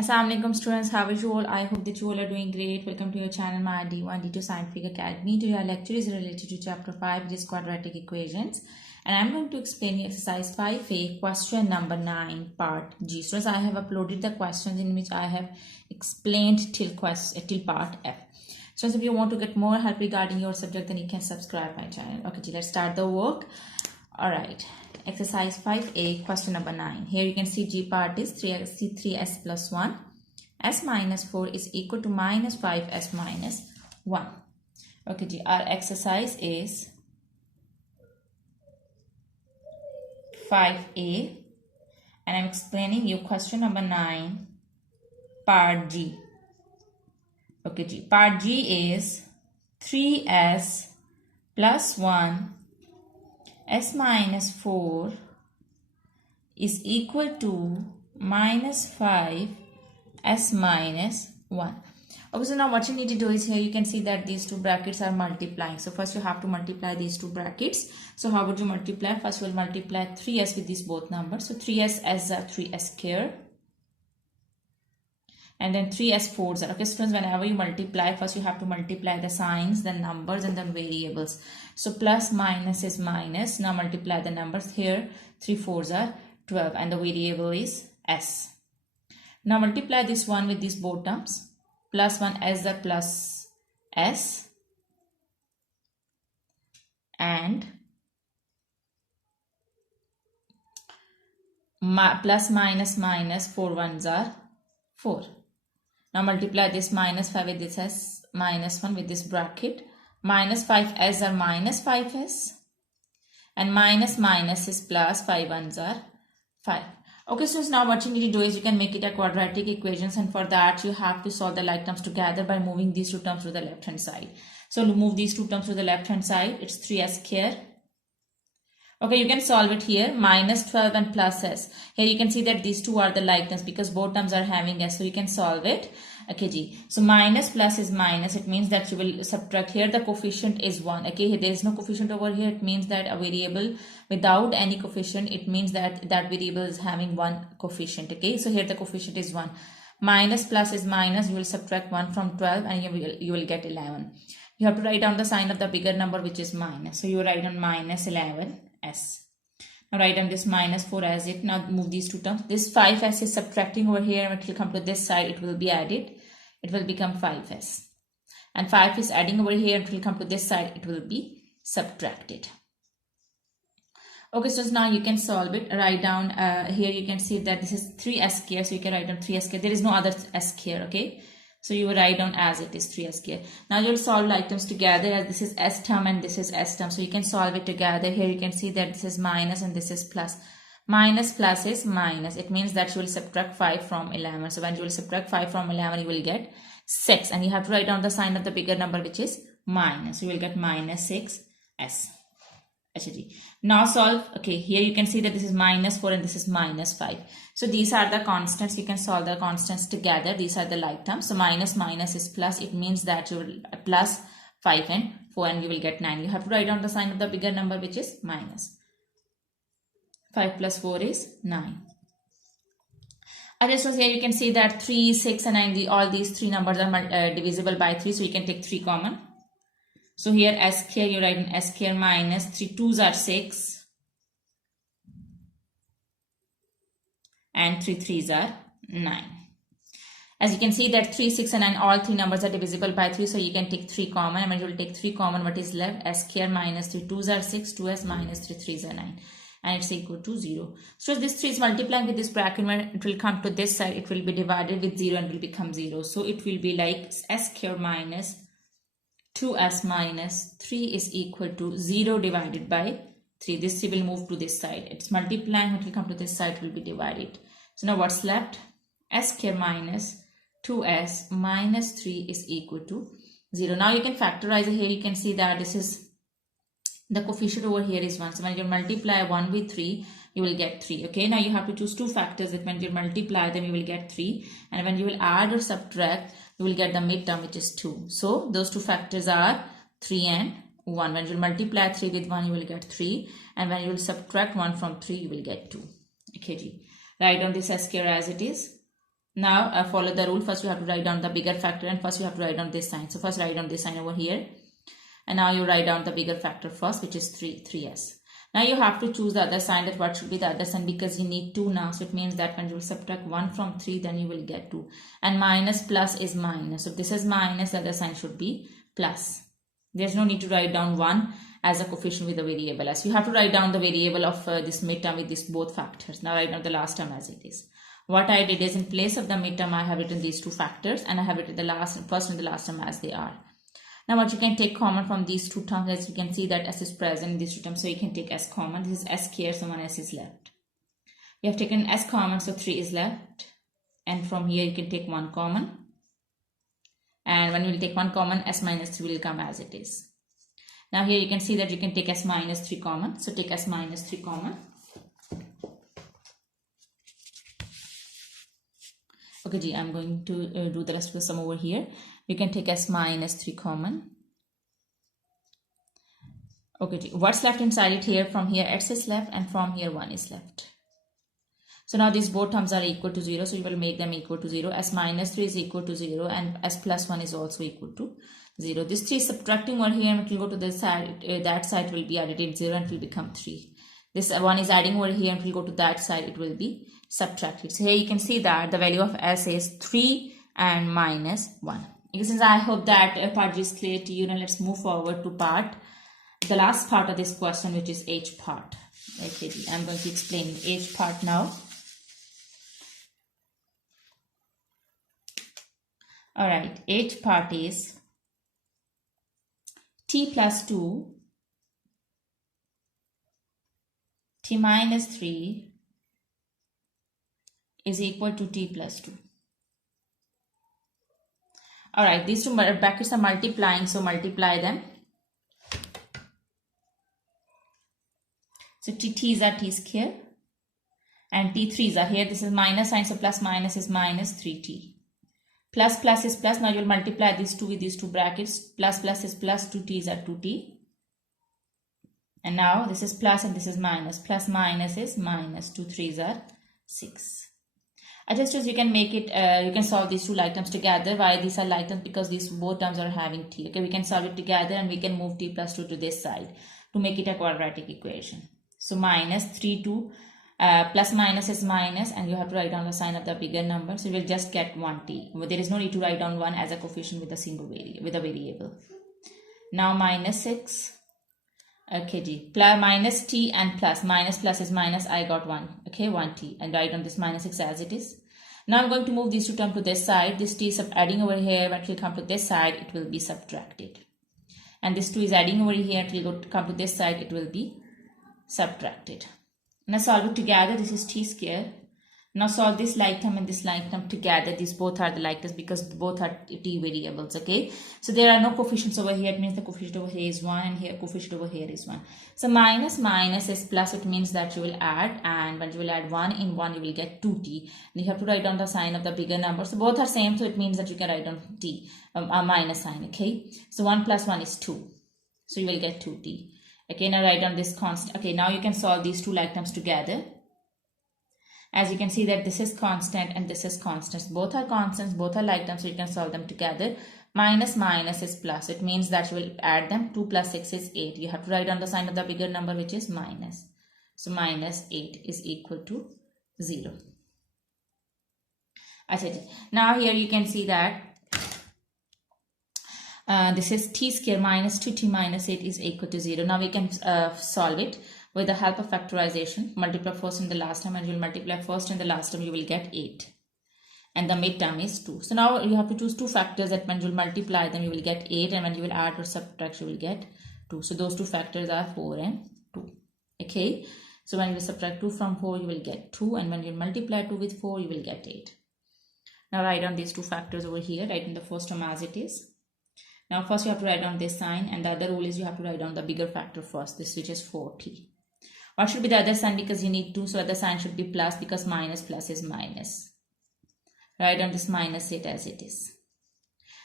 Assalamualaikum students, how are you all? I hope that you all are doing great. Welcome to your channel, my D1 D2 Scientific Academy. Today our lecture is related to chapter 5, which is quadratic equations. And I'm going to explain you exercise 5a, question number 9, part G. Students, I have uploaded the questions in which I have explained till part F. So if you want to get more help regarding your subject, then you can subscribe my channel. Okay, let's start the work. All right. Exercise 5a, question number 9. Here you can see G part is 3s plus 1. S minus 4 is equal to minus 5s minus 1. Okay, G, our exercise is 5a. And I'm explaining you question number 9, part G. Okay, G. Part G is 3s plus 1 s minus 4 is equal to minus 5 s minus 1. Okay, so now what you need to do is here you can see that these two brackets are multiplying. So first you have to multiply these two brackets. So how would you multiply? First you will multiply 3s with these both numbers. So 3s as 3s square. And then 3s 4s are. Okay, students, whenever you multiply, first you have to multiply the signs, then numbers, and then variables. So plus minus is minus. Now multiply the numbers. Here 3 4s are 12 and the variable is s. Now multiply this one with these both terms. Plus 1 as the plus s and plus minus minus 4 ones are 4. Now multiply this minus 5 with this s, minus 1 with this bracket. Minus 5s are minus 5s. And minus minus is plus, 5 ones are 5. Okay, so now what you need to do is you can make it a quadratic equations, and for that you have to solve the like terms together by moving these two terms to the left hand side. So to move these two terms to the left hand side, it's 3s square. Okay, you can solve it here, minus 12 and plus s. Here you can see that these two are the like terms because both terms are having s, so you can solve it. Okay, G. So minus plus is minus. It means that you will subtract. Here the coefficient is 1. Okay, there is no coefficient over here. It means that a variable without any coefficient, it means that that variable is having one coefficient. Okay, so here the coefficient is 1. Minus plus is minus. You will subtract 1 from 12 and you will get 11. You have to write down the sign of the bigger number, which is minus. So you write on minus 11s. Now write down this minus 4 as it. Now move these two terms. This 5s is subtracting over here. When it will come to this side, it will be added. It will become 5s. And 5 is adding over here. It will come to this side. It will be subtracted. Okay, so now you can solve it. Write down here you can see that this is 3s square. So you can write down 3s square. There is no other s square. Okay. So you will write down as it is 3s square. Now you will solve like terms together as this is s term and this is s term. So you can solve it together. Here you can see that this is minus and this is plus. Minus plus is minus. It means that you will subtract 5 from 11. So when you will subtract 5 from 11, you will get 6. And you have to write down the sign of the bigger number, which is minus. You will get minus 6s. Now solve. Okay, here you can see that this is minus 4 and this is minus 5. So these are the constants. You can solve the constants together. These are the like terms. So minus minus is plus. It means that you will plus 5 and 4 and you will get 9. You have to write down the sign of the bigger number, which is minus. 5 plus 4 is 9. Okay, so here you can see that 3, 6 and 9, all these three numbers are divisible by 3. So you can take 3 common. So here s square, you write in s square minus 3 2s are 6 and 3 3s are 9. As you can see that 3, 6 and 9, all three numbers are divisible by 3. So you can take 3 common, and when you will take 3 common, what is left? S square minus 3 2s are 6, 2s minus 3 3s are 9. And it's equal to 0. So this 3 is multiplying with this bracket. When it will come to this side, it will be divided with 0 and will become 0. So it will be like s square minus 2s minus 3 is equal to 0 divided by 3. This will move to this side. It's multiplying. When it will come to this side, it will be divided. So now what's left? S square minus 2s minus 3 is equal to 0. Now you can factorize it. Here you can see that this is the coefficient over here is 1. So when you multiply 1 with 3, you will get 3. Okay, now you have to choose two factors that when you multiply them, you will get 3. And when you will add or subtract, you will get the midterm, which is 2. So those two factors are 3 and 1. When you multiply 3 with 1, you will get 3. And when you will subtract 1 from 3, you will get 2. Okay, G. Write down this s square as it is. Now follow the rule. First you have to write down the bigger factor, and first you have to write down this sign. So first write down this sign over here, and now you write down the bigger factor first, which is 3s. Now you have to choose the other sign, that what should be the other sign, because you need 2 now. So it means that when you will subtract 1 from 3, then you will get 2. And minus plus is minus. So if this is minus, the other sign should be plus. There's no need to write down 1 as a coefficient with a variable, as you have to write down the variable of this midterm with these both factors. Now write down the last term as it is. What I did is, in place of the midterm, I have written these 2 factors, and I have written the first and the last term as they are. Now what you can take common from these 2 terms, as you can see that s is present in these 2 terms, so you can take s common. This is s here, so 1s is left. You have taken s common, so 3 is left, and from here you can take 1 common, and when you will take 1 common, s minus 3 will come as it is. Now here you can see that you can take s minus 3 common, so take s minus 3 common. Okay, G, I'm going to do the rest of the sum over here. You can take s minus 3 common. Okay, G, what's left inside it here? From here x is left, and from here 1 is left. So now these both terms are equal to 0, so you will make them equal to 0. S minus 3 is equal to 0, and s plus 1 is also equal to 0. This 3 is subtracting over here, and it will go to this side. That side will be added in 0, and it will become 3. This 1 is adding over here, and it will go to that side. It will be subtracted. So here you can see that the value of s is 3 and minus 1. Since I hope that part is clear to you, now let's move forward to the last part of this question, which is h part. Okay, I'm going to explain h part now. Alright, h part is t plus 2, t minus 3 is equal to t plus 2. Alright, these 2 brackets are multiplying, so multiply them. So t's are t square, and t3's are here. This is minus sign, so plus minus is minus 3t. Plus plus is plus. Now you will multiply these 2 with these 2 brackets. Plus plus is plus, 2t's are 2t. And now this is plus and this is minus. Plus minus is minus, 2 3's are 6. I just you can make it, you can solve these 2 like terms together. Why these are like terms? Because these both terms are having t. Okay, we can solve it together, and we can move t plus 2 to this side to make it a quadratic equation. So minus 3 2 plus minus is minus, and you have to write down the sign of the bigger number. So you will just get 1t. But there is no need to write down 1 as a coefficient with a single variable. Now minus 6. Okay, G. Plus minus t and plus. Minus plus is minus. I got 1. Okay, 1t. And write down this minus 6 as it is. Now I'm going to move these 2 terms to this side. This t is adding over here. When it will come to this side, it will be subtracted. And this 2 is adding over here. It will come to this side. It will be subtracted. Now solve it together. This is t square. Now solve this like term and this like term together. These both are the like terms because both are t variables. Okay, so there are no coefficients over here. It means the coefficient over here is 1, and here coefficient over here is 1. So minus minus is plus. It means that you will add, and when you will add 1 in 1, you will get 2t. And you have to write down the sign of the bigger number. So both are same, so it means that you can write down t, a minus sign. Okay, so 1 plus 1 is 2, so you will get 2t. Okay, now write down this constant. Okay, now you can solve these 2 like terms together. As you can see that this is constant and this is constant. Both are constants, both are like terms, so you can solve them together. Minus minus is plus. It means that you will add them. 2 plus 6 is 8. You have to write down the sign of the bigger number, which is minus. So minus 8 is equal to 0. Now here you can see that this is t square minus 2t minus 8 is equal to 0. Now we can solve it with the help of factorization. Multiply first and the last term, and you will multiply first and the last term, you will get 8. And the midterm is 2. So now you have to choose 2 factors that when you will multiply them, you will get 8, and when you will add or subtract, you will get 2. So those 2 factors are 4 and 2. Okay. So when you will subtract 2 from 4, you will get 2, and when you multiply 2 with 4, you will get 8. Now write down these 2 factors over here. Write in the first term as it is. Now first you have to write down this sign, and the other rule is you have to write down the bigger factor first, this which is 4t. What should be the other sign? Because you need 2, so other sign should be plus, because minus plus is minus. Write down this minus 8 as it is.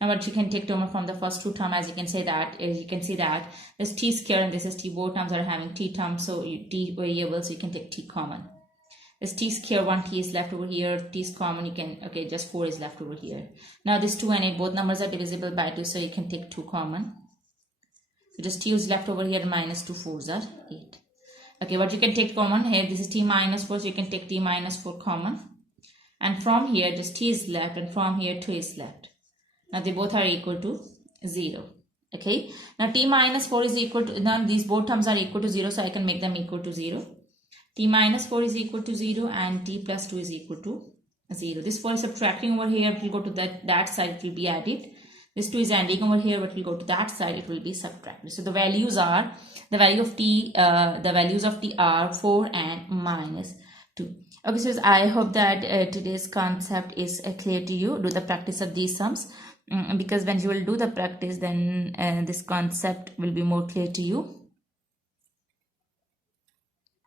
Now what you can take term from the first 2 term, as you can see that this t square and this is t, both terms are having t terms, so t variables, so you can take t common. Is t square, 1t is left over here, t is common, you can, okay, just 4 is left over here. Now this 2 and 8, both numbers are divisible by 2, so you can take 2 common. So just t is left over here, minus 2 4s are 8. Okay, what you can take common here, this is t minus 4, so you can take t minus 4 common. And from here, just t is left, and from here 2 is left. Now they both are equal to 0. Okay, now t minus 4 is equal to, now these both terms are equal to 0, so I can make them equal to 0. T minus 4 is equal to 0 and t plus 2 is equal to 0. This 4 is subtracting over here, it will go to that side, it will be added. This 2 is adding over here, but will go to that side, it will be subtracted. So the values are, the values of t are 4 and minus 2. Okay, so I hope that today's concept is clear to you. Do the practice of these sums, because when you will do the practice, then this concept will be more clear to you.